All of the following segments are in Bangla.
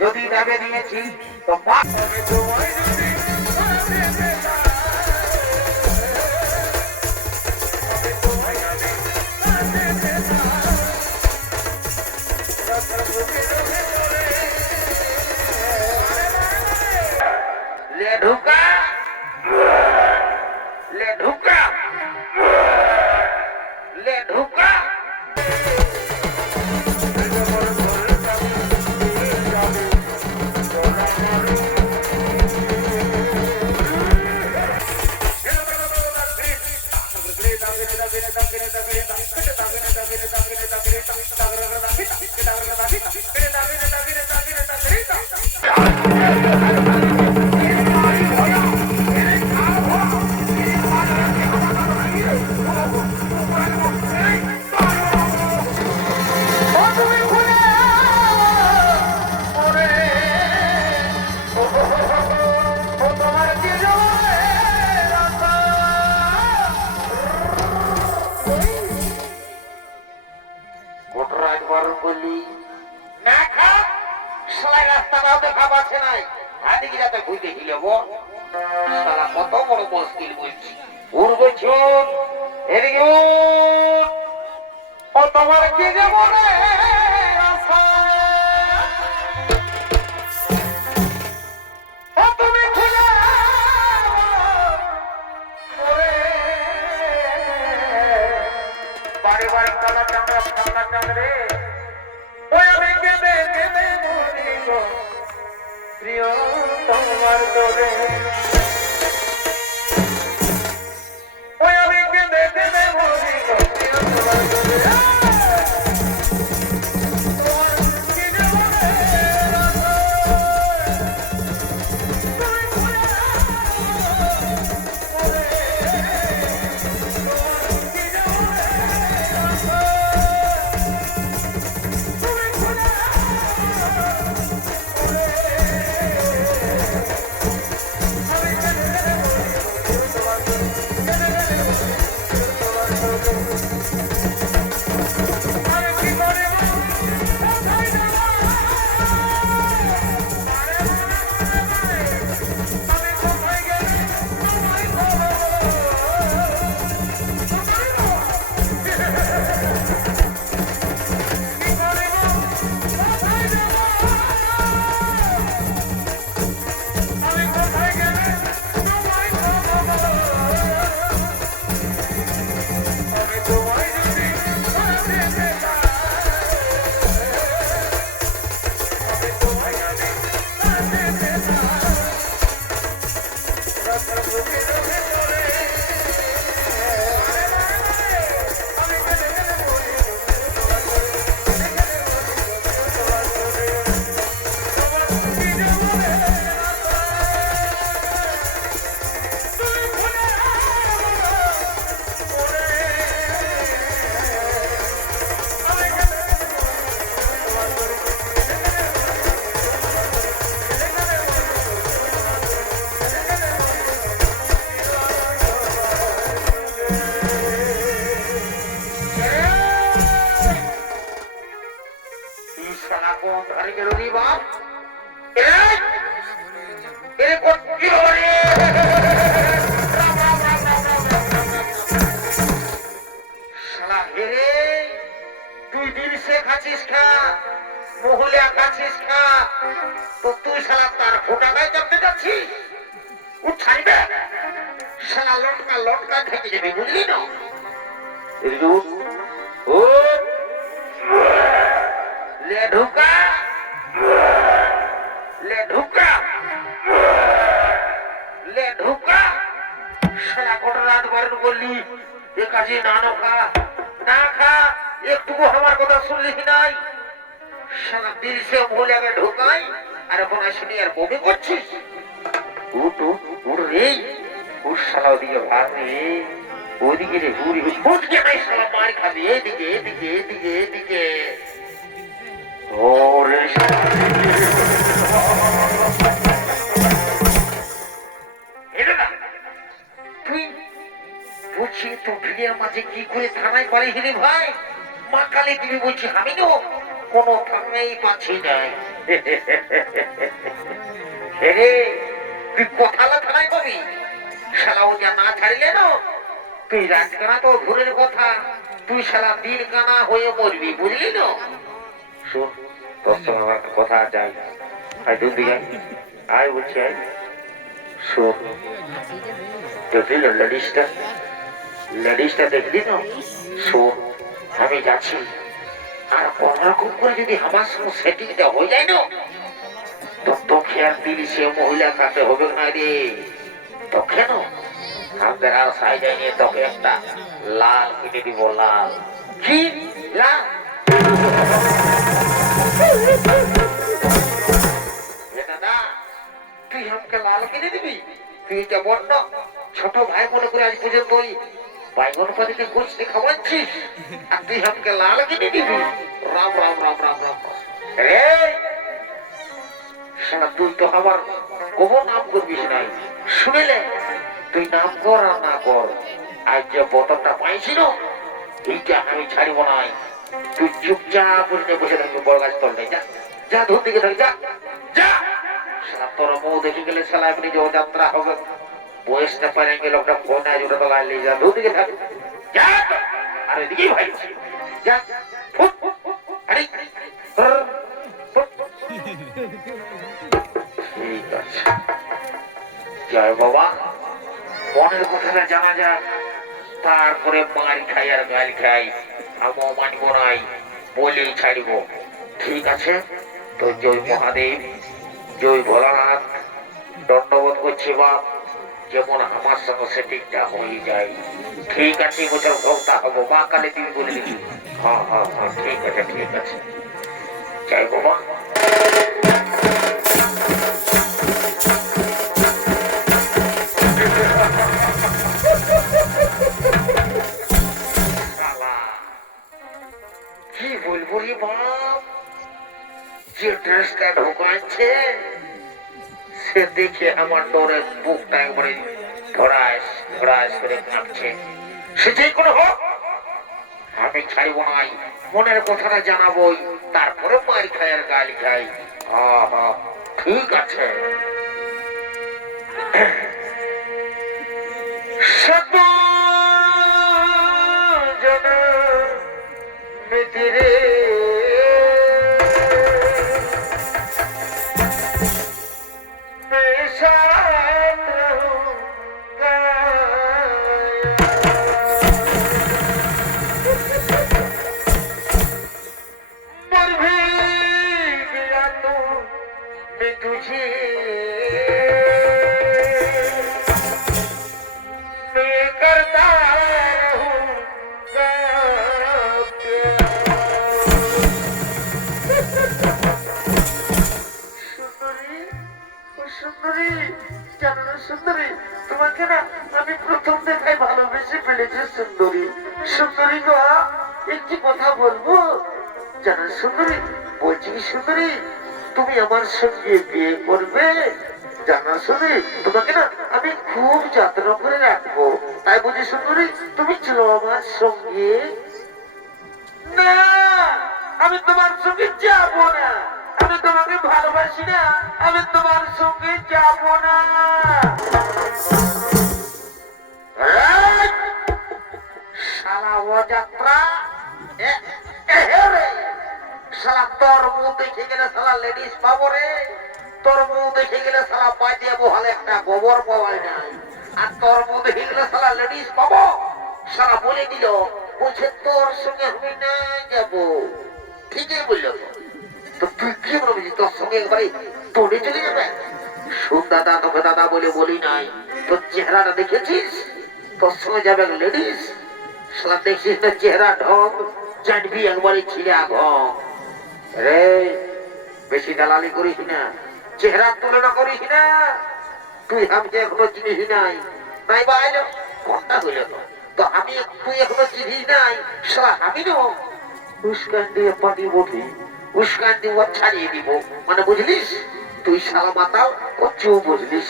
যদি দাবে দিয়েছি তো ले ढुका ले ढुका ले ढुका কত বড় মুশকিল বলছি উর্বচুন এদিকে ও তোমার কি জীবনে তুমি খুলে বাড়ি বাড়ি কালা চাঁদরে ওই আমি কেঁদে কেঁদে মরি গো প্রিয় তোমার তোরে ले ढुका ले ढुका ले ढुका শালা গোটা রাত বারণ করলি এ কাজে না খা একটু আমার কথা শুনলি নাই শালা দিল সে ভুলে আগে ঢুকাই আর এখন শুনি আর বমি করছিস উঠ রে উঠ শালা ওদিকে ভাগ রে ওদিকে রে ঘুরি উঠকে নাই শালা মার খাবি এদিকে ওরে বলছি তো ভিড়ের মাঝে কি করে থানায় পালিয়ে ভাই? মা কালী তুমি বলছি আমি নো কোনো থানায় পাচ্ছি নাই। রে তুই কোথালা থানায় পাবি? শালা ও যা না ছাড়িলে না তুই রাত কানা তো ঘুরের কথা, তুই শালা দিন কানা হয়ে মরবি, বুঝলি না? শোন তোর সঙ্গে আমার একটা কথা চাই, আয় দূর দিকে আয় বলছি আয়। শোন দেখলি লেডিসটা দেখলি না? শোন আমি যাচ্ছি, আর কোনরকম করে যদি আমার সঙ্গে সেটিংটা হয়ে যায় না তো তোকে আর দিলি সে মহিলা কাছে হবে না রে। তো কেন আমাদের আর সাইডে নিয়ে তোকে একটা লাল কিনে দিব, লাল। কি লাল? দাদা তুই আমাকে লাল কিনে দিবি? তুই এটা বড্ড ছোট ভাই মনে করে আজ পর্যন্ত ওই বাইগন পাতিতে গোষ্ঠী খাওয়াচ্ছিস, আর তুই আমাকে লাল কিনে দিবি? রাম রাম রাম রাম রাম রে শালা, তুই তো আমার কবো নাম করবিস নাই, শুনিলে? তুই নাম কর আর না কর, আজ যে বোতলটা পাইছি না এইটা আমি ছাড়িব নাই। তুই চুপচাপ বসে থাকবি বড় গাছ তল নেই, যা যা ধর দিকে থাক, যা যা। শালা তোর বউ দেখে গেলে শালা এমনি যে যাত্রা হবে, বয়সটা পারে গেলে ওটা ফোন আজ ওটা তো লাগলে, যা ধর দিকে থাক, যা। আর এদিকেই ভাই যা ফুট আরে ঠিক আছে। জয় বাবা, মনের কথাটা জানা যাক, তারপরে মার খাই আর গাল খাই আমি মানব নাই, বলেই ছাড়ব। ঠিক আছে তো জয় মহাদেব, জয় ভোলানাথ, দণ্ডবোধ করছি বাপ, যেমন আমার সঙ্গে সেটিংটা হয়ে যায়। ঠিক আছে বছর ভক্তা হবো, মা কালে তুমি বলে দিবি। হ্যাঁ হ্যাঁ হ্যাঁ ঠিক আছে ঠিক আছে। জয় বাবা। কি বলবো রে বাপ, যে ড্রেসটা ঢোকাচ্ছে সে দেখে আমার ডরে বুকটা একবারে ধরাস ধরাস করে কাঁপছে। সে যে কোনো হোক আমি ছাড়ব নাই, মনের কথাটা জানাবোই, তারপরে মার খাই আর গালি খাই। ঠিক আছে। সত জন মেতিরে সুন্দরী, তোমাকে না আমি প্রথম দেখায় ভালোবেসে ফেলেছি সুন্দরী। সুন্দরী গো একটি কথা বলবো জানো সুন্দরী? বলছি কি সুন্দরী, তুমি আমার সঙ্গে বিয়ে করবে? জানো সুন্দরী, তোমাকে না আমি খুব যত্ন করে রাখবো, তাই বলছি সুন্দরী তুমি চলো আমার সঙ্গে। না আমি তোমার সঙ্গে যাবো না, আমি তোমাকে ভালোবাসি না, আমি তোমার সঙ্গে যাব না। শালা ও যাত্রা শালা, তোর মুখ দেখে গেলে শালা লেডিস পাবো রে, তোর মুখ দেখে গেলে শালা পাইতে বহালে একটা গোবর পাওয়াই নাই, আর তোর মুখ দেখে গেলে শালা লেডিস পাবো। শালা বলে দিল বলছে তোর সঙ্গে আমি না যাবো। ঠিকই বললো তো, তুই কি বলবি তোর সঙ্গে একবারে তোড়ে চলে যাবে? শোন দাদা, তোকে দাদা বলে বলি নাই, তোর চেহারাটা দেখেছিস? তোর সঙ্গে যাবে লেডিস, শালা দেখছিস না চেহারা ঢং, চাটবি একবারে ছিঁড়ে ঘং রে। বেশি দালালি করিস না, চেহারা তুলনা করিস না, তুই আমাকে এখনো চিনিস নাই, নাই বাইল কোনটা হইল তো আমি, তুই এখনো চিনিস নাই, শালা আমি না উস্কান দিয়ে পানি বটি, উস্কান দিয়ে ছাড়িয়ে দিব, মানে বুঝলিস? তুই শালা মাতাল ও চু বুঝলিস।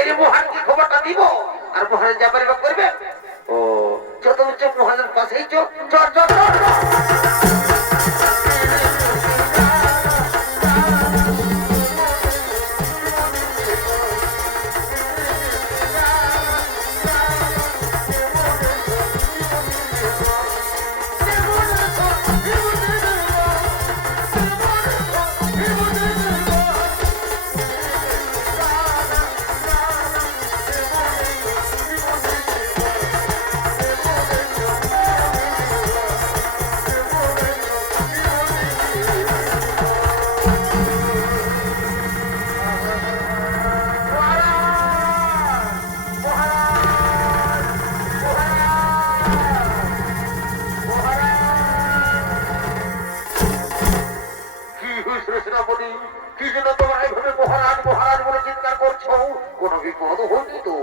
এই মহানকে খবরটা দিব, আর মহান যাবার করবে এই চো চর চর চর কি জন্য তোমরা এইভাবে মহারাজ মহারাজ বলে চিৎকার করছো? কোনো বিপদ হয়নি তো?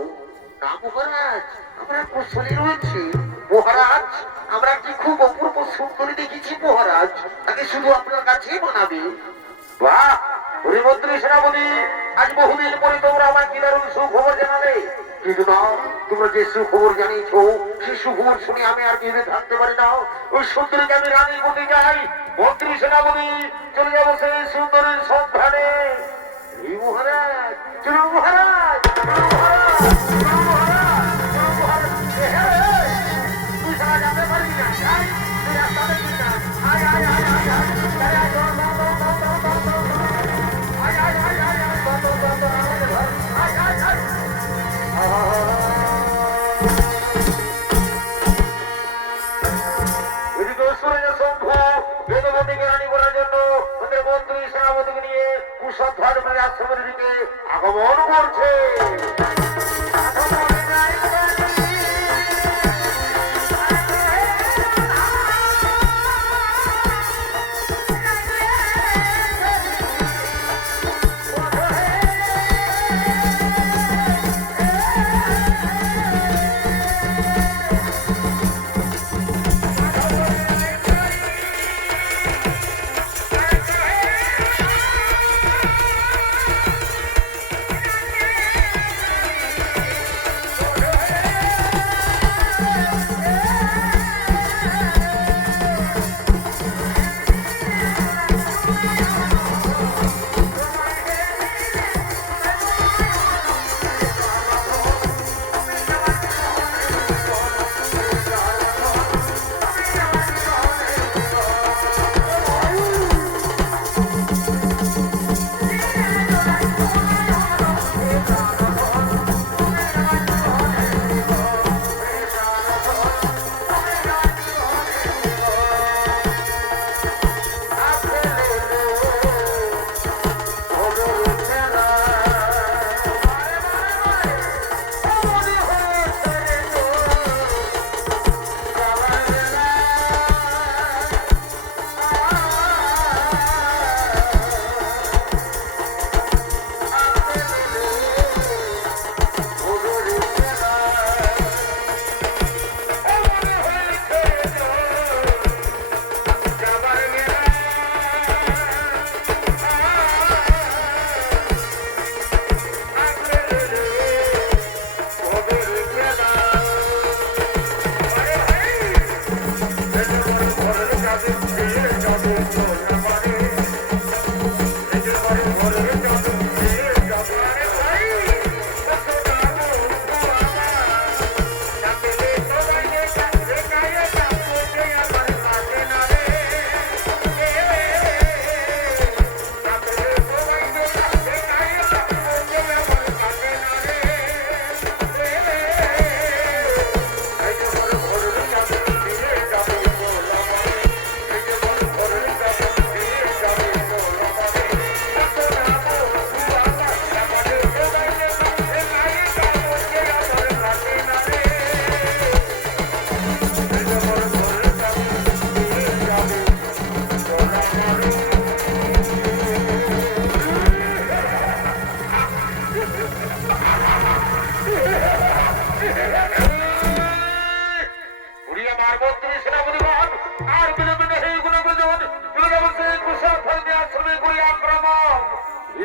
না মহারাজ, আমরা কুশলী রয়েছি মহারাজ। আমরা কি খুব অপূর্ব সুন্দরী দেখেছি মহারাজ, তাকে শুধু আপনার কাছেই বানাবে। বাহ হরিমন্ত্রী সেনাপতি, আজ বহুদিন পরে তোমরা আমার কি দারুণ সুখবর জানালে। কিন্তু না, তোমরা যে সুখবর জানিয়েছো সেই সুখবর শুনে আমি আর ভেবে থাকতে পারি না। ওই সুন্দরীকে আমি রানী করতে চাই। মন্ত্রী সেনাপতি, চলে যাবো সেই সুন্দরীর সন্ধানে। এই মহারাজ, চলুন মহারাজ, তুই সারা যাতে পারবি না, তুই রাস্তা দেখবি না। আয় আয় আয় আয় আয় আশ্রমের দিকে আগমন করছে।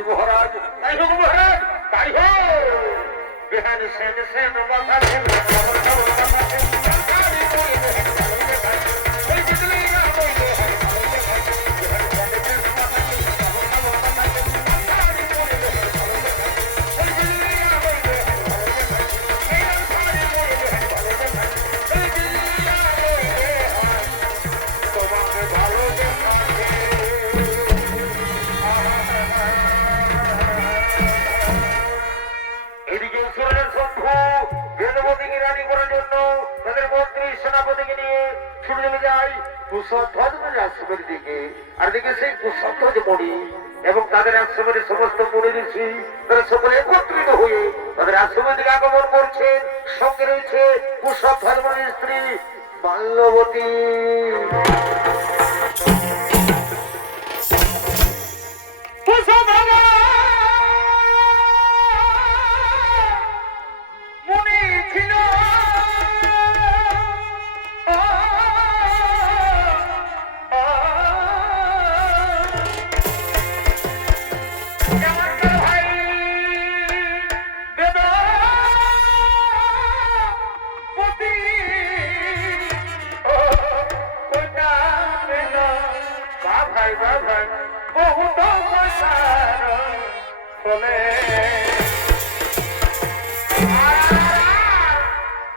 মহারাজ তাই হোক মহারাজ তাই হোক বেহান সেন সেন বাধা সেনাপতিকে নিয়ে ছুটে চলে যায় কুশধ্বজ আশ্রমের দিকে। আর দিকে সেই কুশধ্বজ মণি এবং তাদের আশ্রমের সমস্ত মণি ঋষি তারা সকলে একত্রিত হয়ে তাদের আশ্রমের দিকে আগমন করছেন। সঙ্গে রয়েছে কুশধ্বজ মণির স্ত্রী মাল্যবতী।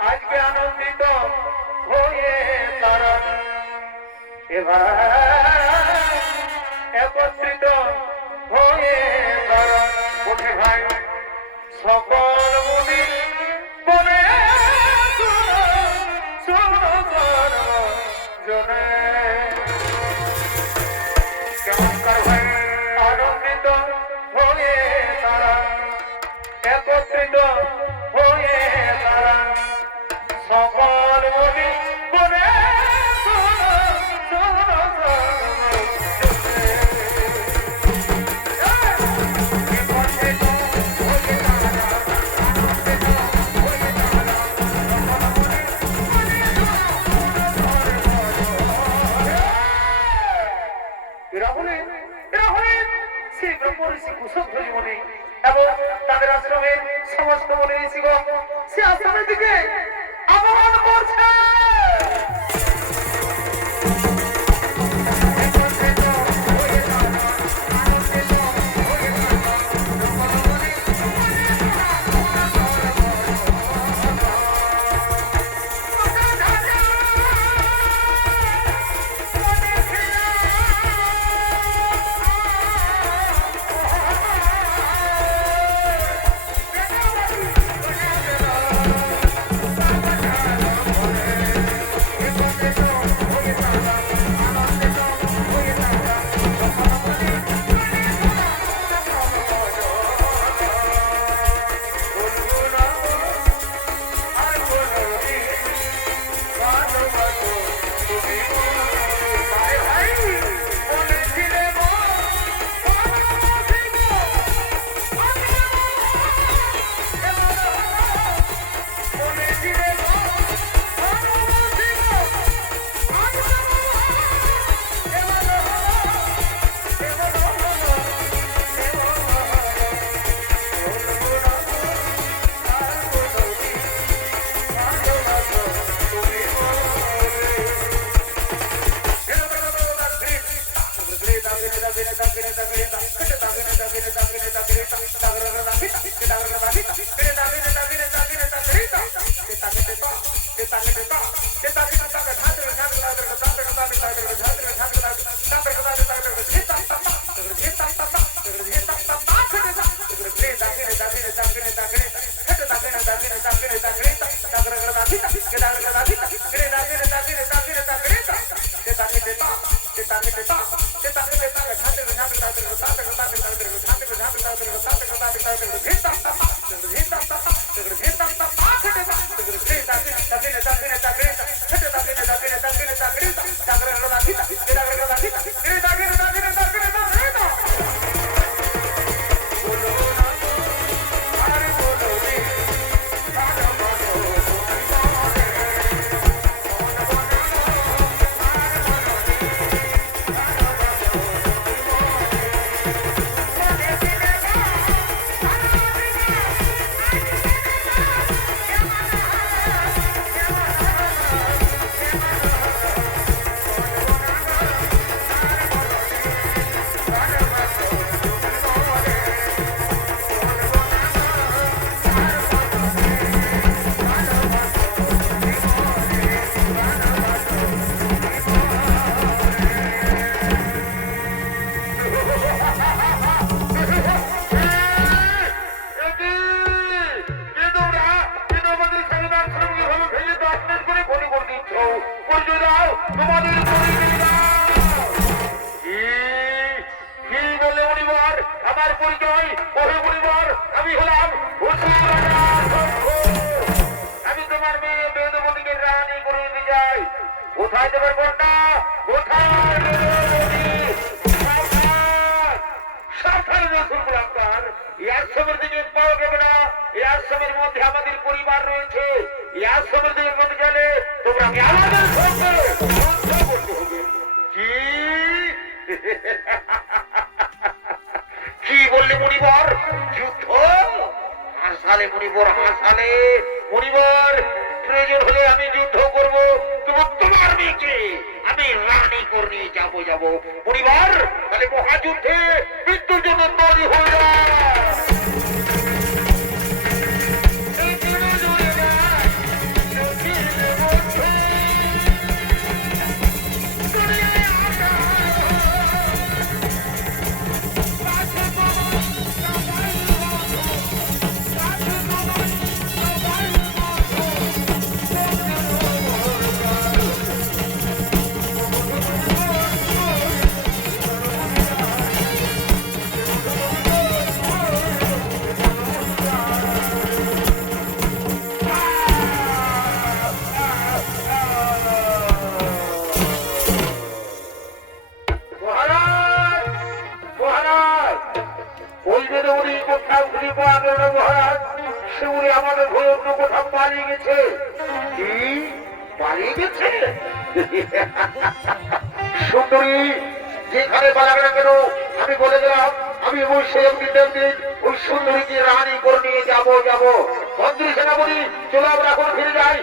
আজকে আনন্দিত হয়ে তারা এবার একত্রিত হয়ে তারা ওঠে ভাই সকল মুনি বলে জনে কেমনকার ভাই আনন্দিত হয়ে তারা একত্রিত হয়ে তারা সকল মুনি বলে এবং তাদের আশ্রমের সমস্ত মনে ঋষিগণ সে আশ্রমের দিকে আগমন করছে। পরিচয় ওহে পরিবার আমি হলাম আমি তোমার মেয়ে বেদবতীকে রানী করে নিয়ে যাই কোথায় তোমার কন্যা কোথায় সাবধানে রসুল গোলামকার এই আশ্রমের দিকে পাওয়া যাবে না এই আশ্রমের মধ্যে আমাদের পরিবার রয়েছে এই আশ্রমের দিকে মধ্যে গেলে তোমরা আমাদের সঙ্গে করতে হবে কি কি বললে মণিবর যুদ্ধ হাসালে মণিবর হাসালে মণিবর প্রয়োজন হলে আমি যুদ্ধ করবো তবু তোমার মেয়েকে আমি রানী করে নিয়ে যাবো মণিবর তাহলে মহাযুদ্ধে মৃত্যুর জন্য তৈরি হয়ে যায় আমাদের ভয় অন্য কোথাও পালিয়ে গেছে কি পালিয়ে গেছে সুন্দরী যেখানে পালাবে না কেন আমি বলে দিলাম আমি অবশ্যই ওই সুন্দরীকে রানী করে নিয়ে যাবো মন্ত্রী সেনাপতি চলো আমরা এখন ফিরে যাই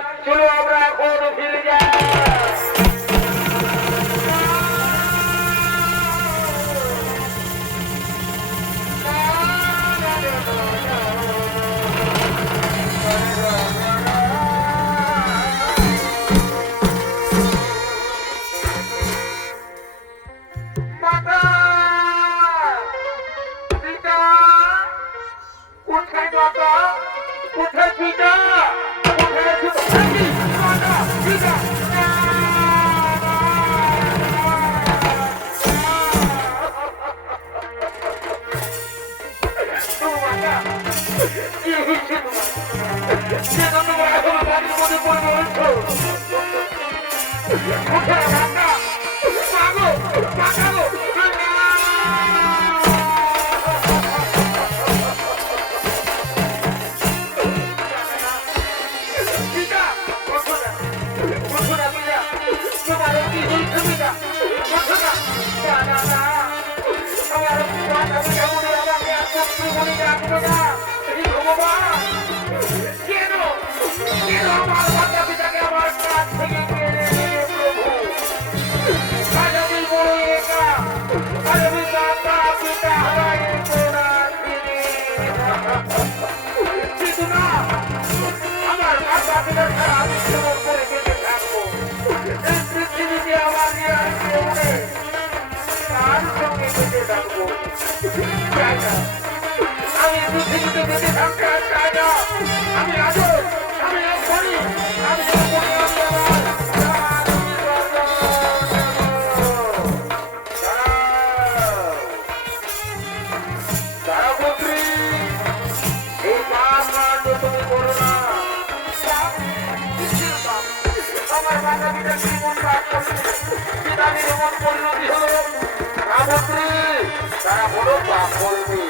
তারা বলো পাপ করবি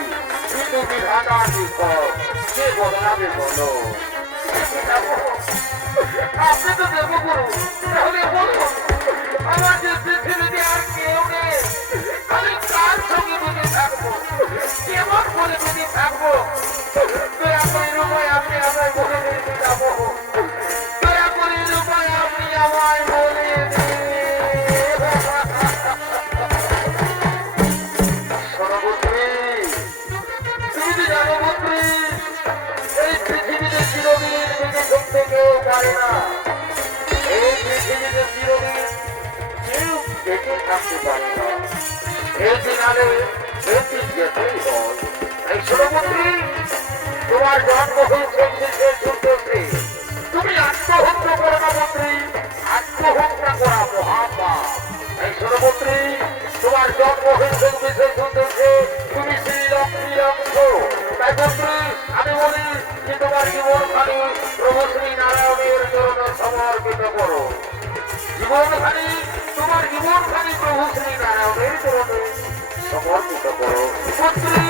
কিন্তু বিধাতা কে বদলাবে বলো আপনি তো দেবগুরু তাহলে বলুন আমার যে পৃথিবীতে আর কেউ নেই আমি কার সঙ্গে বেঁধে থাকবো কেমন করে বেঁধে থাকবো দয়া করে রূপায় আপনি আমায় বলে দিতে যাবো দয়া করে রূপায় আপনি আমায় বলে কেউ পারে না এই পৃথিবীতে চিরদিন কেউ বেঁচে থাকতে পারে না এই দিনালে বেঁচে যেতেই হয় এই সুরমন্ত্রী তোমার জন্ম হয়েছে দেশের যুদ্ধে তুমি আত্মহত্যা করো না মন্ত্রী আত্মহত্যা করা মহাপাপ এই সুরমন্ত্রী তোমার জন্ম হয়েছে দেশের যুদ্ধে তুমি শ্রী লক্ষ্মী যে তোমার জীবনখানি প্রভু শ্রী নারায়ণের চরণে সমর্পিত করো। জীবনখানি তোমার জীবনখানি প্রভু শ্রী নারায়ণের চরণে সমর্পিত করো। পুত্রী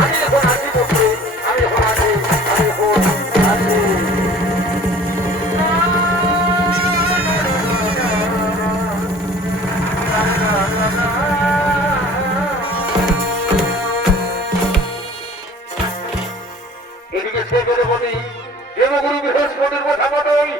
আমি এখন আছি, পুত্রী আমি এখন আছি, আমি এখন আছি। এদিকে সে দেবতী দেবগুরু বৃহস্পতির কথা মতোই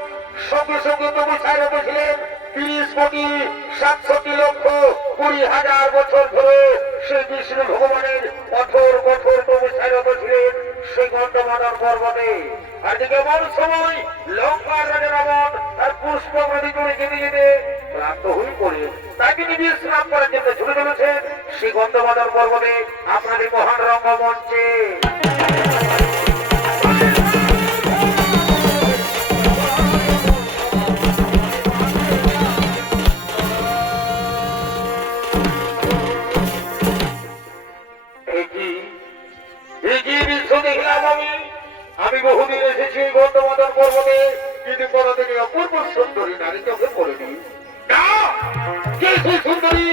সঙ্গে সঙ্গে তবু ছাড়া বসলেন 30,67,20,000 বছর ধরে সেই বিষ্ণু ভগবানের কঠোর কঠোর তবু ছাড়া বসলেন সেই গন্ধমাদন পর্বতে। আর দিকে এমন সময় লঙ্কার রাজা রাবণ তার পুষ্প নদী করে যেতে যেতে ক্লান্ত হয়ে পড়ে তাই তিনি বিশ্রাম করার জন্য ছুটে চলেছেন সেই গন্ধমাদন পর্বতে আপনাদের মহান রঙ্গমঞ্চে। আমি বহুদিন এসেছি গন্ধমাদন পর্বতে, কিন্তু কোনো থেকে অপূর্ব সুন্দরী নারী চোখে পড়েনি। সুন্দরী,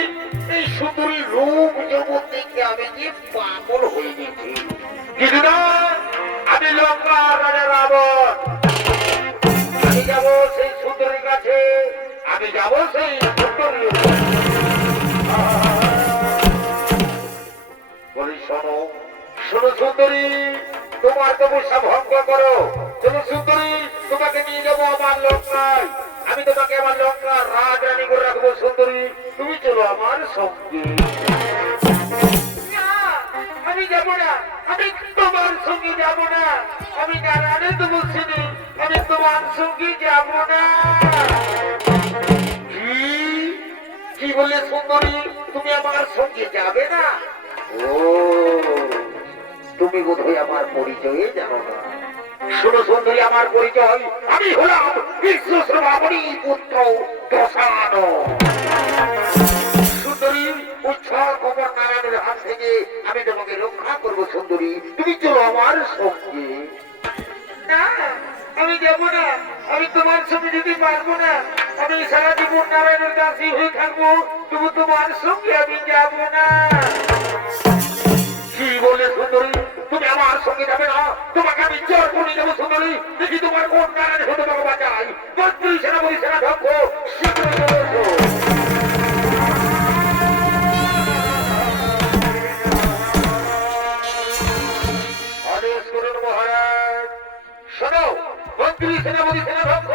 এই সুন্দরী রূপ যৌবন দেখে আমি যে পাগল হয়ে গেছি। কিন্তু না, আমি লঙ্কার রাজা রাবণ, আমি যাব সেই সুন্দরীর কাছে, আমি যাব সেই সুন্দরী। বলি শোনো, শোনো সুন্দরী, তোমার তপস্যা ভঙ্গ করো। শোনো সুন্দরী, তোমাকে নিয়ে যাবো আমার লঙ্কায়, আমি তোমাকে আমার লঙ্কার রাজরানী করে রাখবো। সুন্দরী, তুমি চলো আমার সঙ্গে। আমি যাবো না, আমি তোমার সঙ্গে যাবো না, আমি নারায়ণে তো বলছিনি, আমি তোমার সঙ্গে যাবো না। কি বলে সুন্দরী, তুমি আমার সঙ্গে যাবে না? ও, তুমি বোধহয় আমার পরিচয়ে জানো না। শোনো সুন্দরী, আমার পরিচয়, আমি হলাম বিশ্বশ্রমাবলী পুত্র দশানো। সুন্দরী, উচ্ছল খবর নারায়ণের হাত থেকে আমি তোমাকে রক্ষা করবো। সুন্দরী, তুমি চলো আমার সঙ্গে। না, আমি যাবো না, আমি তোমার সঙ্গে যেতে পারবো না, আমি সারা জীবন নারায়ণের দাসী হয়ে থাকবো, তবু তোমার সঙ্গে আমি যাবো না। কি বলে সুন্দরী, তুমি আমার সঙ্গে যাবে না? তোমাকে আমি জোর করে দেবো। সুন্দরী, দেখি তোমার কোন নারায়ণ হতে তোমাকে বাঁচাই। মন্ত্রী সেনাপতি সেনাধ্যক্ষ শীঘ্র আদেশ করুন মহারাজ। শোনো মন্ত্রী সেনাপতি সেনাধ্যক্ষ,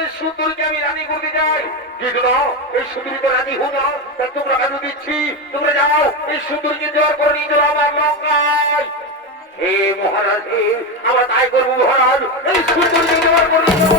এই সুন্দরীকে আমি রানী করতে চাই। কিন্তু না, এই সুন্দরী তো রানী হো না, তাই তোমরা কেন দিচ্ছি? তোমরা যাও, এই সুন্দরীকে জোর করে নিয়ে চলো আমার লঙ্কায়। হে মহারাজ, আমরা তাই করবো মহারাজ, এই সুন্দরীকে জোর করে নিয়ে যাবো।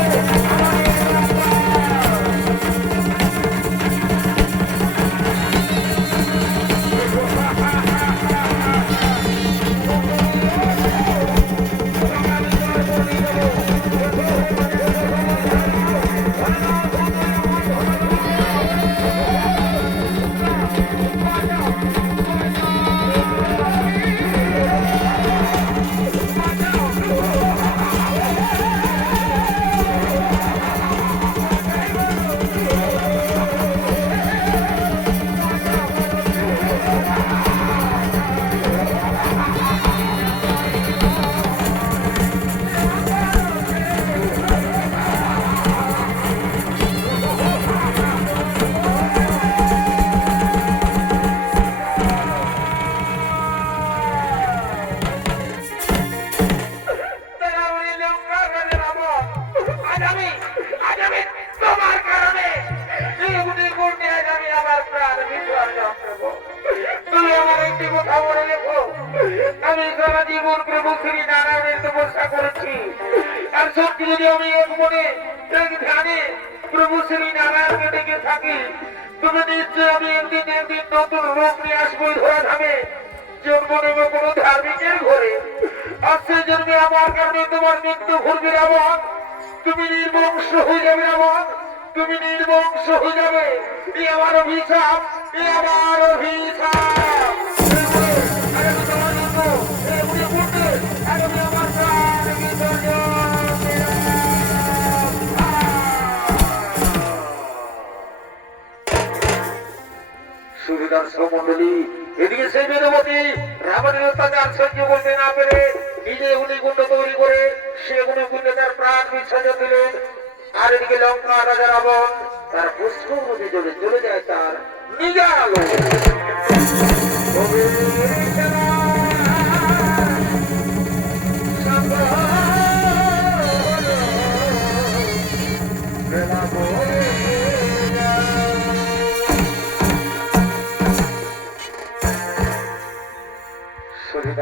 আমি সারা জীবন প্রভু শ্রী নারায়ণের তপস্যা করেছি, আর সত্যি যদি আমি এক মনে এক ধ্যানে প্রভু শ্রী নারায়ণকে ডেকে থাকি, তুমি নিশ্চয় আমি একদিন একদিন নতুন রূপ নিয়ে আসবো ধরা ধামে, জন্ম নেব কোনো ধার্মিকের ঘরে। আর সেই জন্মে আমার কারণে তোমার মৃত্যু ঘুরবে রাবণ, তুমি নির্বংশ হয়ে যাবে রাবণ, তুমি নির্বংশ হয়ে যাবে। এ আমার অভিশাপ, এ আমার অভিশাপ। মন্ডলী, এদিকে সেই বেদবতী রাবণের অত্যাচার সহ্য করতে না পেরে নিজে অগ্নিকুণ্ড তৈরি করে সে অগ্নিকুণ্ডে তার প্রাণ বিসর্জন দিলেন। আর এদিকে লঙ্কা রাজা রাবণ তার পুষ্প নদী চলে যায় তার নিজের আলো।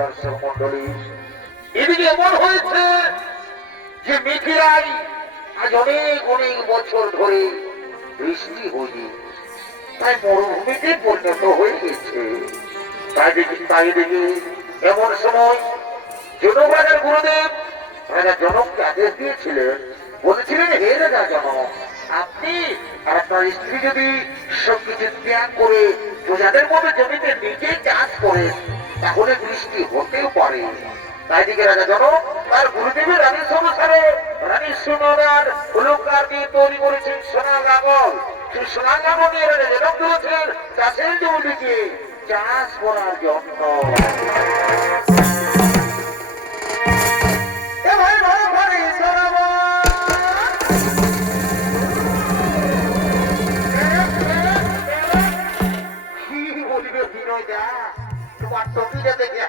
দর্শক মন্ডলী, এদিকে এমন হয়েছে যে মিথিলায় আজ অনেক অনেক বছর ধরে বৃষ্টি হয়নি, তাই মরুভূমিতে পরিণত হয়ে গেছে। তাই দেখি এমন সময় জনক রাজার গুরুদেব রাজা জনককে আদেশ দিয়েছিলেন, বলেছিলেন, হে রাজা জনক, আপনি আর আপনার স্ত্রী যদি সবকিছু ত্যাগ করে প্রজাদের মতো জমিতে নিজে চাষ করেন তাহলে বৃষ্টি হতেও পারে। তাই দিকে রাজা জনক তার গুরুদেবের রানীর সংসারে রানীর সোনার অলঙ্কার দিয়ে তৈরি করেছেন সোনার লাঙল। সেই সোনার লাঙল নিয়ে রাজা জনক তুলেছেন চাষের জমিটিকে চাষ করার জন্য।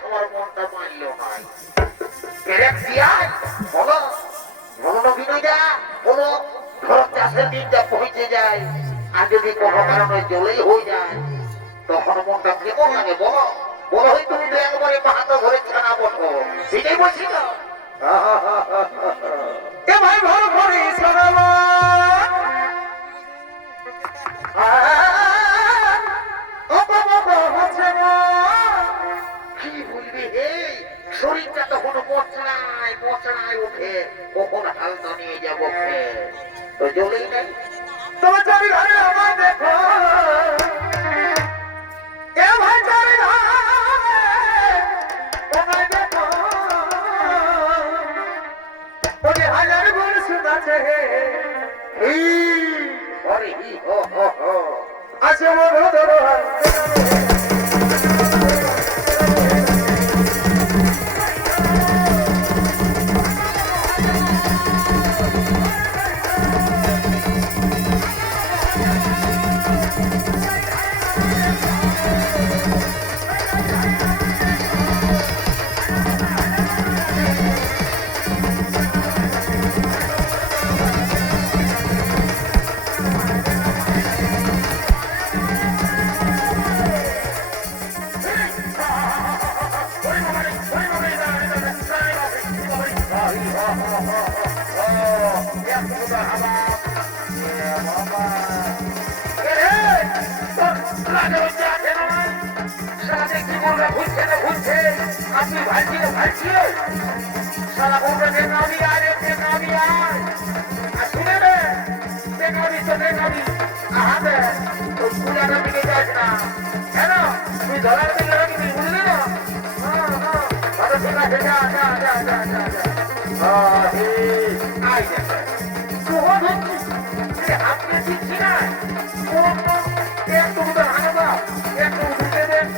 আমার মনটা মানল নাই। বলো বলো বিনয়দা, বলো ধরো চাষের দিনটা পৌঁছে যায় আর যদি কোনো কারণে জলেই হয়ে যায় তখন মনটা কেমন লাগে বলো? বলো হয় তুমি তো একবারে মাহাতো ঘরে ছানা বসো, সেটাই বলছি না। ভাই ভালো করে কি বলবি, শরীরটা তখন মশায় ওঠে, কখন হালকা নিয়ে যাবো তো জলেই নেই। তোমার চারি ঘরে আমার দেখো, হাজার গুণ শুনাছে আছে মনে ধরো আপনি ভাইছিল সারা বলবে বেকাবি আর শুনে রে বেকাবি তো বেকাবি আহাতে পূজাটা দিকে যাস না কেন তুই ধরার দিকে রাখবি, বুঝলি না? ঠিক আছে, যা যা যা যা যা আই আপনি দিচ্ছি না একটু ভাঙা একটু ঢুকে দেন।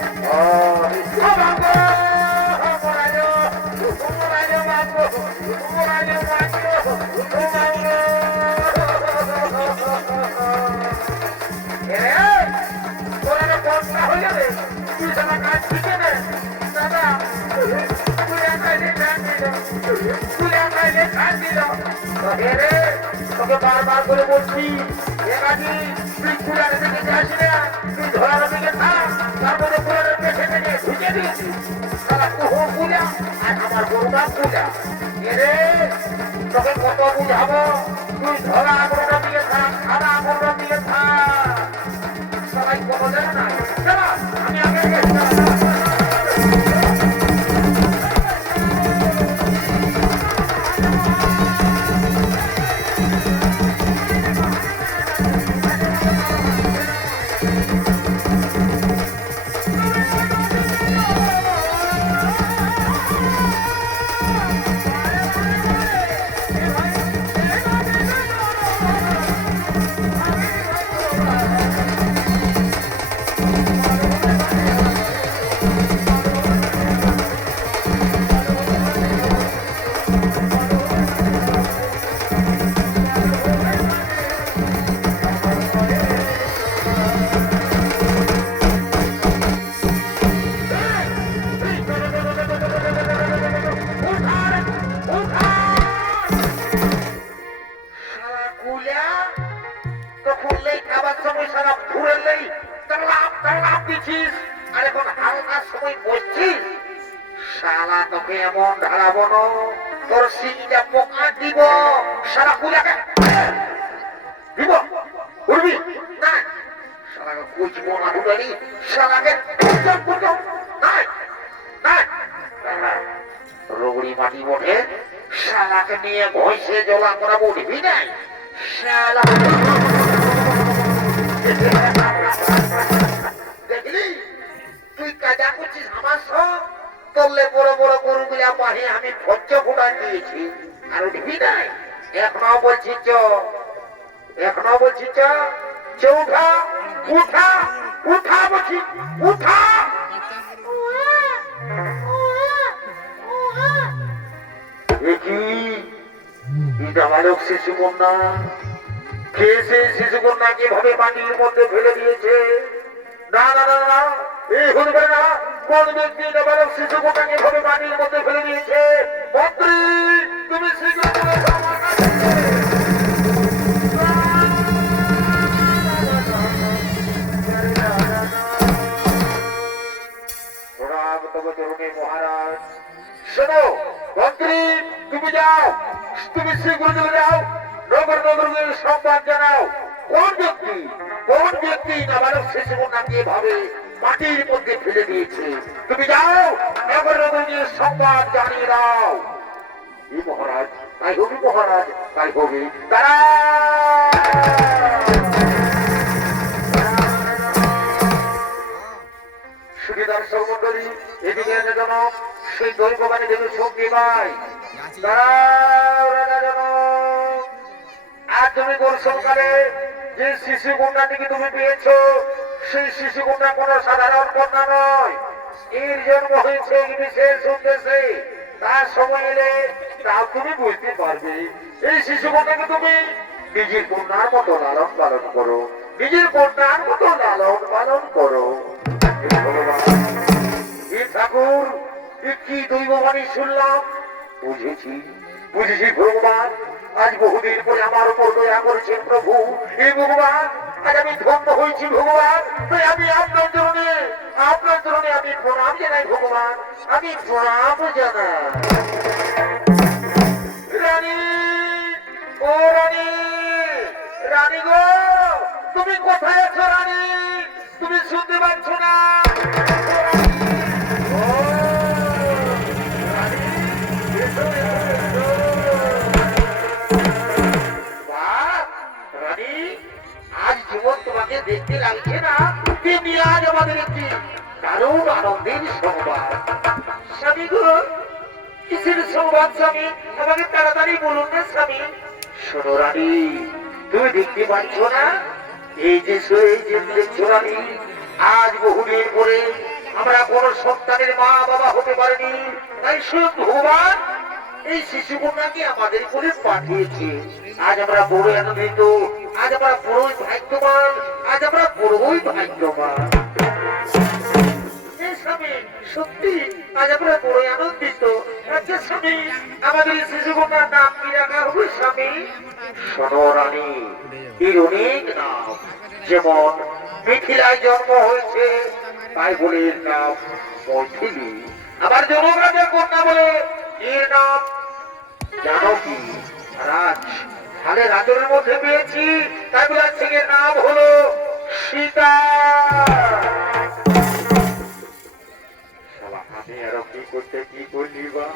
তোকে বারবার করে বলছি তুই কুলারের দিকে যাস না, তুই ধরার দিকে থাক, তারপরে কুলারের পেছনে নিয়ে ঢুকে দিয়েছি। তারা কুহো কুলা আর আমার গরুটা কুলা। এরে তোকে কত বুঝাবো, তুই ধরা আগ্রহটা দিকে থাক, খারা আগ্রহটা দিকে থাক। সবাই কোনো জানে না, আমি আগে তোকে এমন ঢালাবো না, তোর সিংটা পোকা দিব, সারা কুলাকে দিব, উড়বি না, শালাকে কুচবো না দুটারি, শালাকে রুগড়ি মাটি ওঠে, শালাকে নিয়ে ঘষে জলা করাবো, উঠবি নাই শালা। দেখলি তুই কাজা করছিস আমার সব, তোরলে বড় বড় গরুগুলা পাহে আমি ভজ্জ ফুটান দিয়েছি, আর উঠবি নাই। এখনো বলছি চ, এখনো বলছি চ, চৌঠা উঠা, উঠা বলছি, উঠা। বালক শিশু কন্যা, কে সে শিশু কন্যাকে ভাবে মাটির মধ্যে ফেলে দিয়েছে? না না না না, এই হতে না। কোন ব্যক্তি বালক শিশু কন্যাকে ভাবে মাটির মধ্যে ফেলে দিয়েছে? মন্ত্রী, তুমি শীঘ্র আমার কাছে। মহারাজ শোনো, মন্ত্রী তুমি যাও, তুমি শীঘ্র চলে যাও, নগর নগরের সংবাদ জানাও কোন ব্যক্তি নাবালক শিশু কন্যাকে ভাবে মাটির মধ্যে ফেলে দিয়েছে। তুমি যাও, নগর নগরের সংবাদ জানিয়ে দাও। এই মহারাজ, তাই হবে মহারাজ, তাই হবে। তারা দর্শক মন্ডলী, এদিকে যেন সেই দৈববাণী দেখে শক্তি পাই। আজ তুমি বর্ষকালে যে শিশু কন্যাটিকে তুমি পেয়েছ, সেই শিশু কন্যা কোন সাধারণ কন্যা নয়, এর জন্ম হয়েছে বিশেষ উদ্দেশ্যে। তার সময় এলে তাও তুমি বুঝতে পারবে। এই শিশু কন্যাকে তুমি নিজের কন্যার মতো লালন পালন করো, নিজের কন্যার মতো লালন পালন করো। ঠাকুর, কি দৈববাণী শুনলাম, বুঝেছি বুঝেছি ভগবান। আজ বহুদিন পরে আমার উপর দয়া করেছেন প্রভু। এই ভগবান, আজ আমি ধন্য হয়েছি ভগবান। আমি আপনার চরণে আমি প্রণাম জানাই ভগবান, আমি প্রণাম জানাই। রানী, ও রানী, রানী গো, তুমি কোথায় আছো রানী? তুমি শুনতে পাচ্ছ না? আজ জীবন তোমাকে দেখতে লাগছে না, তেমনি আজ আমাদের একটি দারুণ আনন্দের সংবাদ। স্বামী গো, কিসের সংবাদ স্বামী? আমাকে তাড়াতাড়ি বলুন না স্বামী। শোনো রানী, তুমি দেখতে পাচ্ছ না, এই যে দেখছো রানী, আজ বহুদিন পরে আমরা কোন সন্তানের মা বাবা হতে পারিনি, তাই স্বয়ং ভগবান এই শিশু কন্যাকে আমাদের কোলে পাঠিয়েছে। আজ আমরা বড় আনন্দিত, আজ আমরা বড়ই ভাগ্যবান, আজ আমরা বড়ই ভাগ্যবান। স্বামী, সত্যি আজ আমরা বড়ই আনন্দিত। আচ্ছা স্বামী, আমাদের শিশু কন্যার নাম কি রাখা হবে স্বামী? শোনো রানী, এর অনেক নাম, যেমন মিথিলায় জন্ম হয়েছে তাই বলে এর নাম মৈথিলী। আবার জনক রাজার কন্যা বলে এর নাম জানকী। রাজ তাহলে রাজের মধ্যে পেয়েছি, তাই বলে এর নাম হলো সীতা। আমি আরো কি করতে কি করলি বা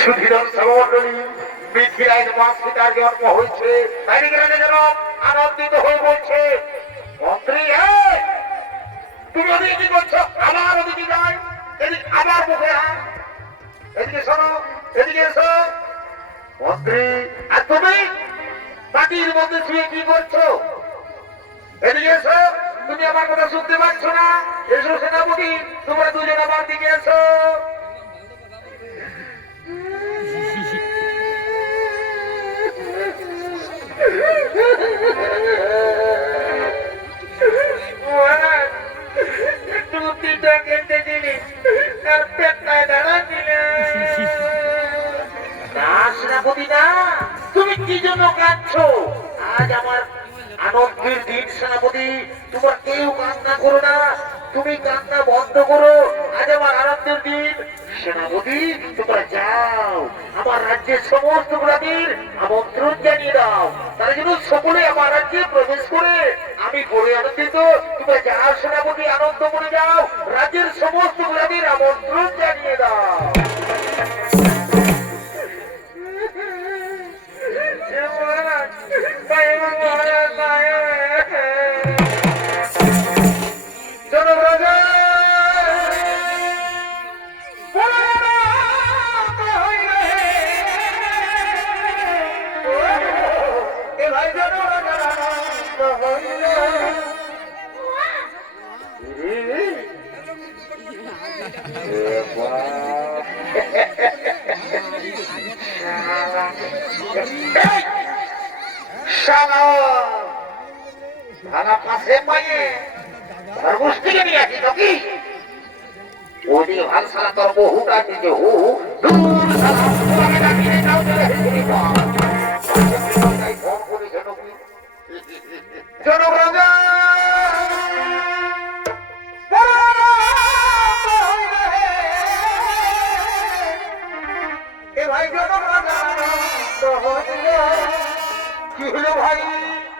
সুধীরন সভামণ্ডলী, মিথিলায় মা সীতার জন্ম হয়েছে, তাই রাজা জনক আনন্দিত হয়ে বলছে, মন্ত্রী তুমি ওদিকে কি করছো? আবার ওদিকে যাই, এদিকে আবার মুখে হাত, এদিকে শোনো, এদিকে এসো। মন্ত্রী, আর তুমি মাটির মধ্যে শুয়ে কি করছো? এদিকে এসো, তুমি আমার কথা শুনতে পাচ্ছ না? এসো সেনাপতি, তোমরা দুজন আমার দিকে এসো। তুমি কি জন্য কাঁদছো? আজ আমার আনন্দের দিন সেনাপতি, তোমার কেউ কান্না করো না, তুমি কান্না বন্ধ করো। আজ আমার আনন্দের দিন। সেনাপতি তোমরা যাও, আমার রাজ্যের সমস্ত গুলাদের আমন্ত্রণ জানিয়ে দাও, তারা যেন সকলে আমার রাজ্যে প্রবেশ করে। আমি বড় আনন্দিত। তোমরা যাও সেনাপতি, আনন্দ করে যাও, রাজ্যের সমস্ত গুলাদের আমন্ত্রণ জানিয়ে দাও। ভাঙা পাশে পায়ে খরগোশটিকে নিয়ে আসি নাকি? ওদিকে ভাল সারা তোর বহু কাছে যে হু দূর সারা তোমাকে ডাকিয়ে যাও চলে হেসে ফোন করেছে নাকি? জনরাজা এ ভাই জনরাজা কি হলো ভাই?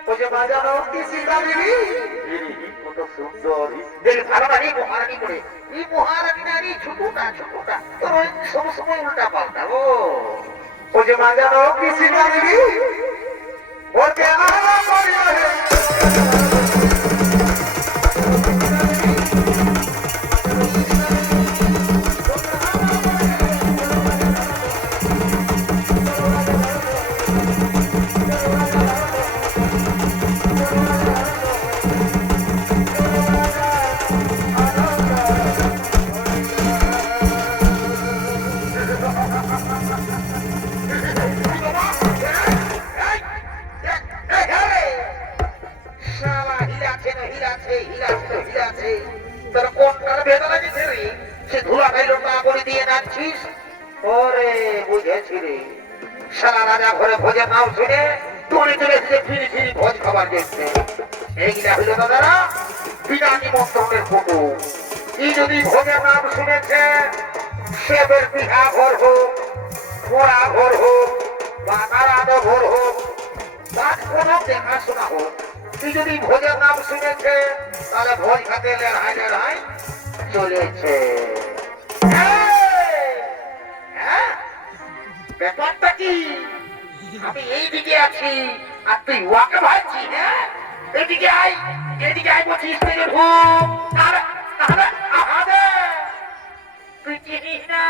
ওই যে বাজানো কি সীতা দেবী কত সুন্দর দেখে ভালো না। এই মহারানী করে, এই মহারানী নারী ছোটটা ছোটটা তোর ওই সব সময় উল্টা পাল্টা। ও ওই যে বাজানো কি সীতা দেবী ওকে আলা করিয়া হে সারা রাজা ঘরে ভোজের নাম শুনে তুলে তুলেছে ফিরি ফিরি ভোজ খাবার দেখছে। এইগুলা হইল দাদারা বিনা নিমন্ত্রণের ফটো। কি যদি ভোজের নাম শুনেছে সেবের বিহা ঘর হোক, পোড়া ঘর হোক বা নারায়ণ ঘর হোক বা কোনো দেখাশোনা হোক, কি যদি ভোজের নাম শুনেছে তাহলে ভোজ খাতে লেড়াই লেড়াই চলেছে। ব্যাপারটা কি? আমি এই দিকে আছি আর তুই ওয়াকে ভাবছি। হ্যাঁ এদিকে আই, এদিকে আই বলছিস থেকে ঢুক। তুই চিনিস না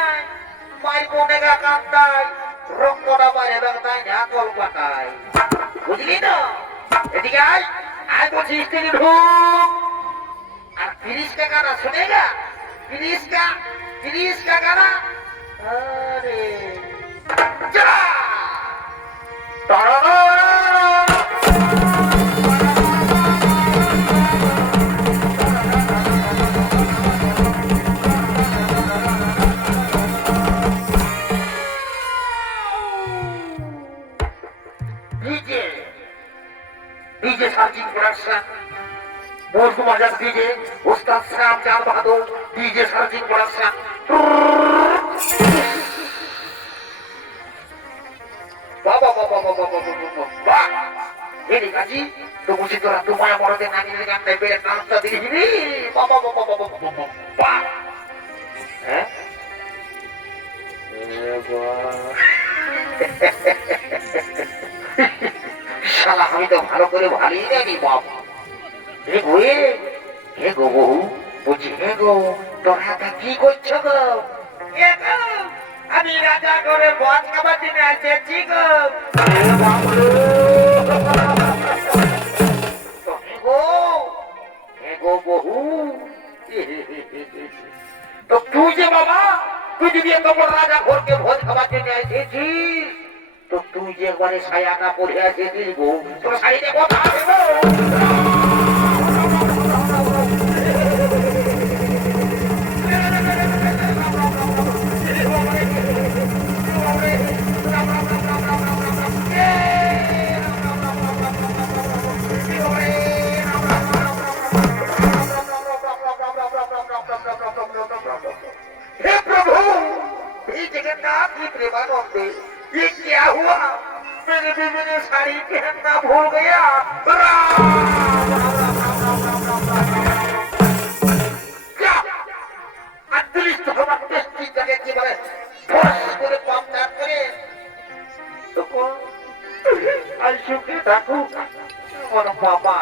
মাই বোনেগা কান্দায় রঙ্গনা বাইরে বেড়ায় না কলকাতায়, বুঝলি না? এদিকে আই, আই বলছিস থেকে ঢুক। আর 30 টাকা না শুনেগা? 30 টাকা না? আরে डीजे सार्जिंग प्रोडक्शन मोस्ट मजाक डीजे उस्ताद श्याम चांद बहादुर डीजे सार्जिंग प्रोडक्शन। बाबा बाबा बाबा बाबा बाबा ini kaji tunggu situ ratu maya morote nani dengan tempe nangsa di sini bapak bapak bapak bapak bapak শালা আমি তো ভালো করে ভালোই জানি বাপ। হে গো হে গো বহু বুঝি হে গো তোরা কি করছো গো? আমি রাজা করে বস খাবার দিনে আসেছি গো। বহু তো তুই যে বাবা তুই যদি এত বড় রাজা ঘরকে ভোজ খাবার জন্য এসেছিস তো তুই যে ঘরে ছায়াটা পড়ে এসেছিস গো, তোর শাড়িতে কথা আছে গো? की प्रेमानंदे ये क्या हुआ मेरे बीवी ने साड़ी पहनना भूल गया क्या अदृष्ट हमारा दृष्टि जगह की बने फर्श করে পাপচার করে তখন আইসুকে ডাকু আমার বাবা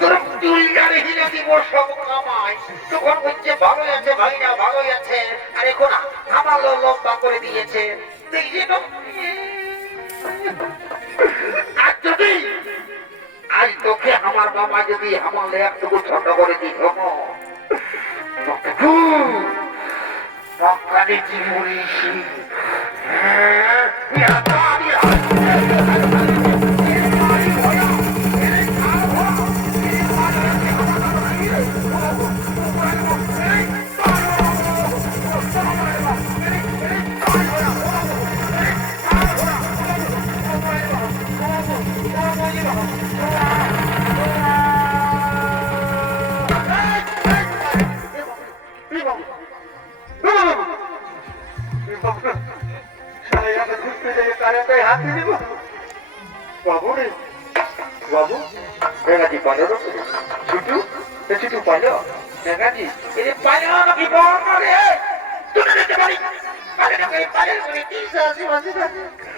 তোর তুই গাড়ি হিলে দিব সব কামাই তখন হচ্ছে ভালো আছে ভাইরা ভালো আছে আর এখন আমার লম্বা করে দিয়েছে দেখি তো আজ যদি আজ তোকে আমার বাবা যদি আমার একটুকু ছোট করে দিত মক্কালে জীবনীশী बाबू रे बाबू मेरा जी पालो रो छुटू ते छुटू पालो मेरा जी ये पालो ना की बोल रे तूने के बारी पाले ना के पाले कोई तीसरा सी बंदी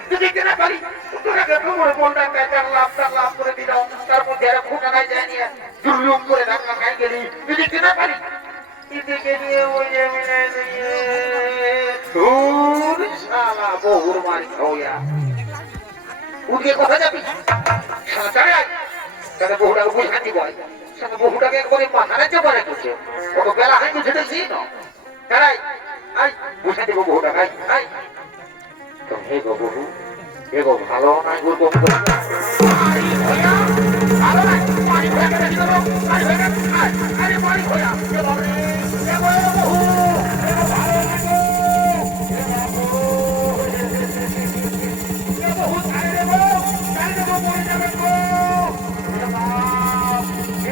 तुझे के ना बारी तूने के तुम बोलता है कर लाभ করে দিল তার মধ্যে আর খুঁটা নাই জানি দুর্লভ করে ধাক্কা খাই গেলি তুই के ना बारी इसे के लिए मुझे मिले दूर साला बहुर मारी होया উঠে কথা যাবি সাঁতারে আয় তাহলে বহুটাকে বুঝাতে বয় সাথে বহুটাকে করে মাথারে চাপা রেখেছে কত বেলা হয় বুঝে দেখছি না তারাই আয় বুঝা দেবো বহুটাকে আয় আয় তো হে গো বহু হে গো ভালো নাই গো কম করে ভালো নাই পানি ভরে কেটে দিল আরে ভরে আরে পানি ভরা এ বাবা এ বহু এ ভালো নাই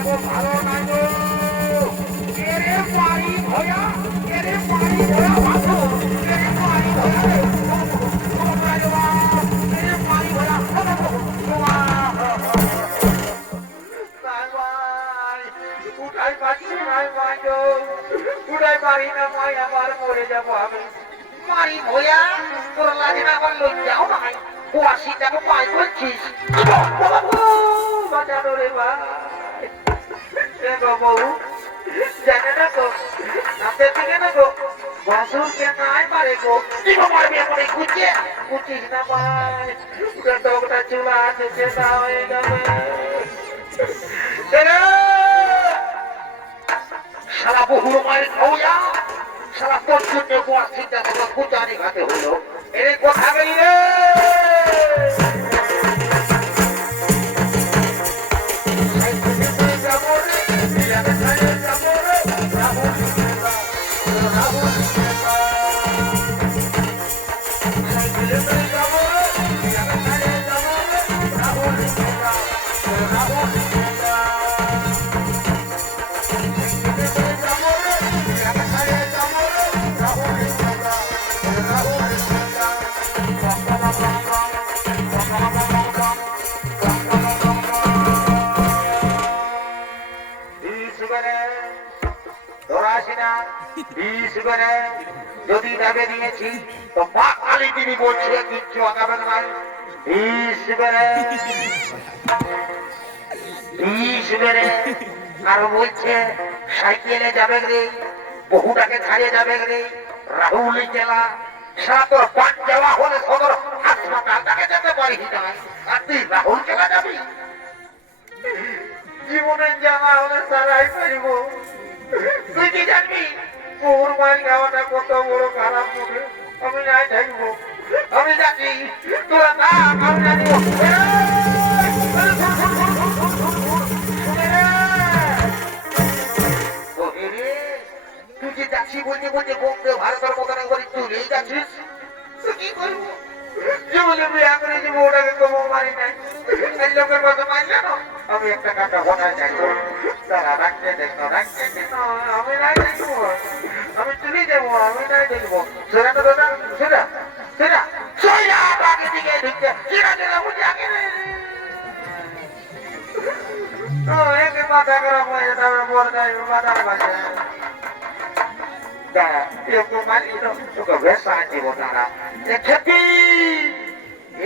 গো ভালো নাই গো এরে পারি ভয়া এরে পারি ভয়া বাঁধো এরে পারি ভয়া এরে পারি ভয়া উঠাই পারি নাই মাই গো উঠাই পারি না মাই আমার মরে যাবো আমি মারি ভয়া তোর লাগে না আমার লজ্জাও নাই কুয়াশি দেখো পাই করছিস বাঁচানো রে ভাই बहु जाने ना को नाते दिखे ना को बासुर के नाय मारे को इको मार भी अपने कुछ ना मार उधर डॉक्टर चूल्हा से होएगा तेरे साला बहु मार खाओया साला पहुंचने ने को सीधा तो कुछ नहीं खाते हो लोग एरे को खा गई रे যদি দাবে দিয়েছি তো মা কালী তিনি বলছে কিচ্ছু আগাবে না আরো বলছে সাইকেলে যাবে রে বহুটাকে ছাড়িয়ে যাবে রে রাহুল জেলা সারা তোর পান যাওয়া হলে সদর হাসপাতাল তাকে যেতে পারি নাই আর তুই রাহুল জেলা যাবি জীবনের জামা হলে সারাই পারিব তুই কি জানবি বহুর মার গাওয়াটা কত বড় খারাপ হবে আমি নাই থাকবো আমি যাচ্ছি তোরা না আমি জানিব তুই যে যাচ্ছি বলতে বলতে বন্ধে ভারতের মতন একবার চলেই যাচ্ছিস তুই কি করবো জীবনে বিয়া করে যে বউটাকে কম মারি নাই এই লোকের কথা মানলে না আমি একটা কাকা ঘটায় যাইব তারা রাখতে দেখো আমি নাই দেখবো আমি চলে যাবো, আমি নাই দেখবো। সেটা তো দাদা, সেটা সেটা সোজা আগে দিকে ঢুকতে সেটা যেটা বুঝে আগে ও একে মাথা খারাপ হয়ে যেতে হবে, বড় যাই মাথা বাজে দাঁড়া একটু মানি তো তোকে বেশ সাহায্য দিব। দাঁড়া এ খেপি,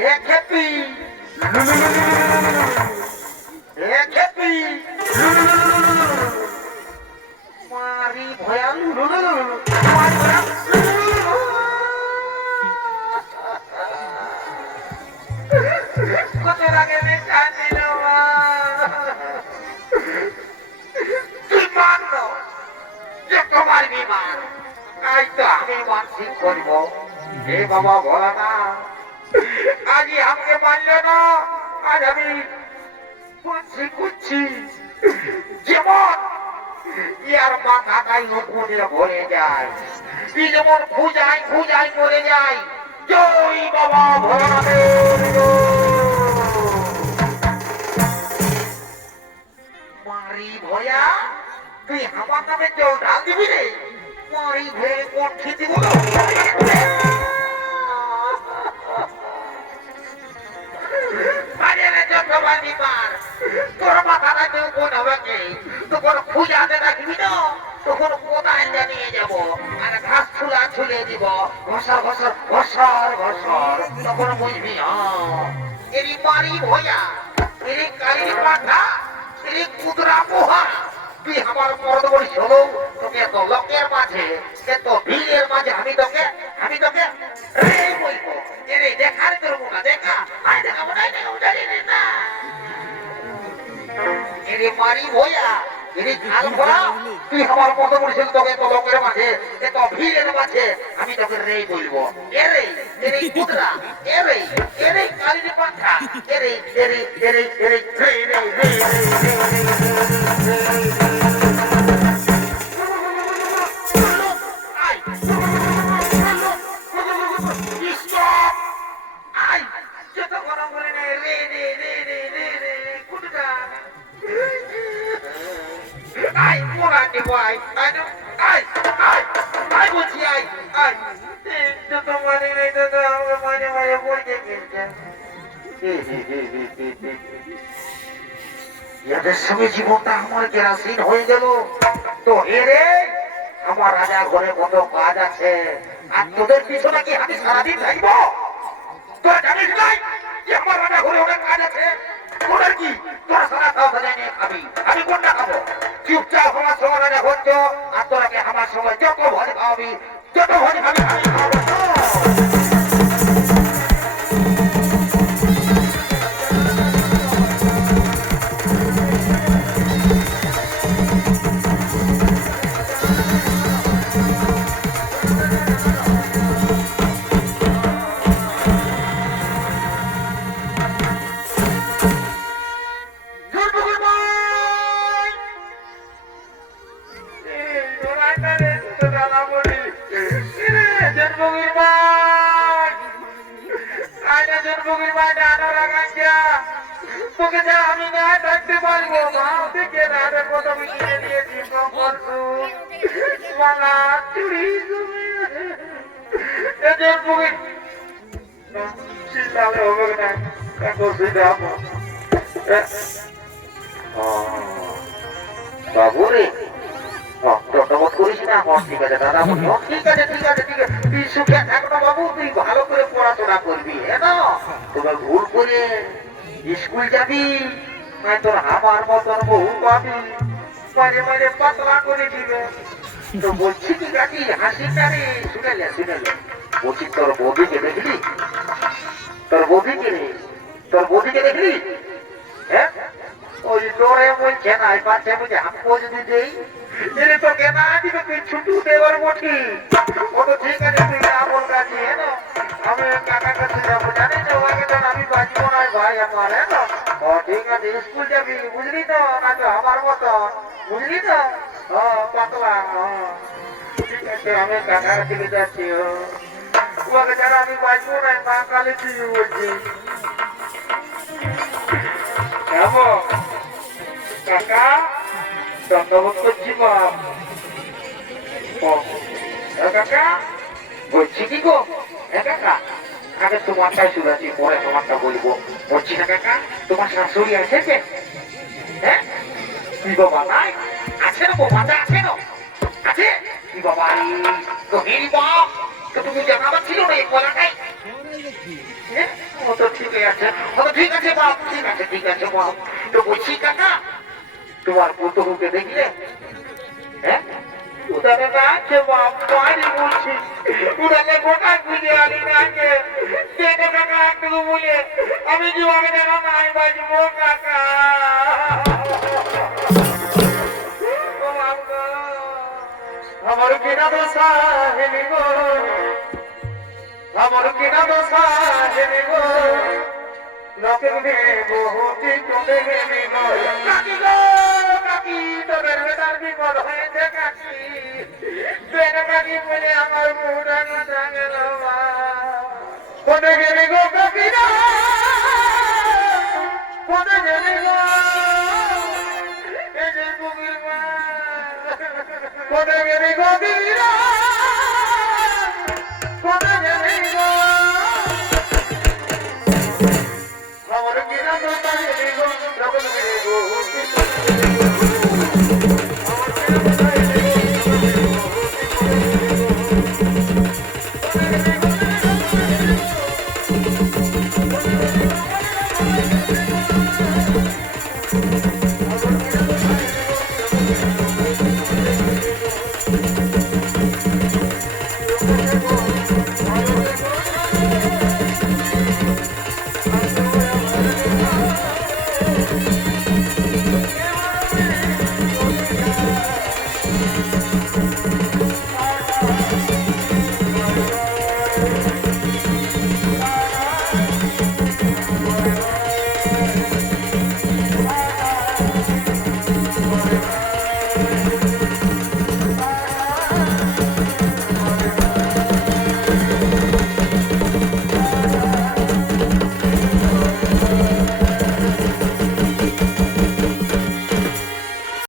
এ খেপি, এ খেপি মারি ভয়াল মারি ভয়াল কত আগে দেখা দিল তুই মানল যে তোমার বিমান তাই তো আমি মানসিক করব। হে বাবা ভোলা না আজ আমাকে মানল না, আজ আমি মানসিক করছি যেমন ইয়ার মাথাটাই নুকুনে ভরে যায়, যেমন খুঁজাই খুঁজাই মরে যায়। জয় বাবা ভোলানাথের মারি ভয়া তুই আমার নামে জল ঢাল দিবি রে? মারি ভয়ে কোন খেতে বলো তোর মাথাটা কেউ কোন হবে কে? তখন খুঁজাতে রাখবি না, তখন কোথায় নিয়ে যাব আর ঘাস ছুলা ছুলে দিব, ঘসর ঘসর ঘসর ঘসর, তখন বুঝবি এরি মারি ভয়া, এরি কালির পাঠা, এরি কুদরা মোহা। তুই আমার মর্দ বড়ি হলো তোকে এত লোকের মাঝে, এত ভিড়ের মাঝে আমি তোকে রে বলবো। এরে দেখার করবো না, দেখা আই দেখাবো না, দেখাবো জানি না। এরে মারি ভয়া, এরে কাল ভরা, তুই আমার মর্দ বড়ি ছিল তোকে এত লোকের মাঝে, এত ভিড়ের মাঝে আমি তোকে রে বলবো। এরে এরে কুদরা, এরে এরে কালির পাঠা, এরে এরে এরে এরে রে রে রে এদের সঙ্গে জীবনটা আমার কেরাসিন হয়ে গেল। তো হেরে আমার রাজা ঘরে কত কাজ আছে, আর তোদের পিছনে কি আমি সারাদিন থাকবো? তোরা জানিস নাই যে আমার রাজা ঘরে অনেক কাজ আছে? তোদের কি তোরা সারা খাওয়া সাজা নিয়ে খাবি, আমি কোনটা খাবো? চুপচাপ আমার সঙ্গে রাজা ঘরছ, আর তোরাকে আমার সঙ্গে যত ভয় খাওয়াবি, যত ভয় খাবি আমি খাওয়াবো। তোকে যা আমি না থাকতে পারবো, মা থেকে রাতে কত কিনে দিয়েছি, মালা চুরি হবে না বাবু রে চটমট করিস না। ঠিক আছে দাদা, ঠিক আছে ঠিক আছে ঠিক আছে, তুই সুখে থাক না বাবু, তুই ভালো করে পড়াশোনা করবি। তোকে ভুল করে স্কুল যাবি, তোর আমার মতন বহু পাবি, মাঝে মাঝে পাতলা করে দিবে। তো বলছি কি গাছি হাসিটা রে, শুনেলে শুনেলে বলছি তোর বৌদিকে দেখলি? তোর বৌদিকে রে, তোর বৌদিকে দেখলি? হ্যাঁ ওই ডরে বলছে না, পাচ্ছে বুঝে আমাকে যদি দেই এলে তোকে না দিবে, তুই ছুটু দেবার বটি। ও তো ঠিক আছে, তুই আমার কাছে এনো, আমি কাকার কাছে যাবো, জানি না ওকে তো আমি বাঁচবো না ভাই আমার। ও ঠিক আছে, স্কুল যাবি বুঝলি তো, না তো আমার মতো বুঝলি তো, পাতলা। ঠিক আছে, আমি কাকার দিকে যাচ্ছি, ওকে যারা আমি বাঁচবো না, মা কালী তুই বলছি যাবো। কাকা দণ্ডবোধ করছি বাপ। কাকা বলছি কি গো কাকা আগে তোমারটাই শুনেছি পরে তোমারটা বলবো বলছি না কাকা তোমার শাশুড়ি এসেছে হ্যাঁ কি বাবা নাই আছে না বাবা আছে না আছে কি বাবা তো হেরি বাপ তো তুমি জানাবার ছিল না এই বলাটাই ও তো ঠিক আছে ও তো ঠিক আছে বাপ ঠিক আছে বাপ তো বলছি কাকা তোমার পুতুকে দেখলে হ্যাঁ উদারে নাচে বাপ বাড়ি বলছি উদারে গোটা খুঁজে আলি নাচে দেখে কাকা একটু বলে আমি জীবনে দেখা নাই বাজবো কাকা আমার কিনা দোষা হেনি গো আমার কিনা দোষা হেনি গো লোকে বহুটি তুলে গেলি গো কাকি গো কাকি তোদের বেটার বিপদ হয়েছে কাকি বেটা কাকি বলে আমার মুড়া না গেল কোনে গেলি গো কাকি না কোনে গেলি গো এই যে কুমির মা কোনে গেলি গো দিদিরা কোনে গেলি গো আমার কিনা তো তাই গো লোকে গো Oh,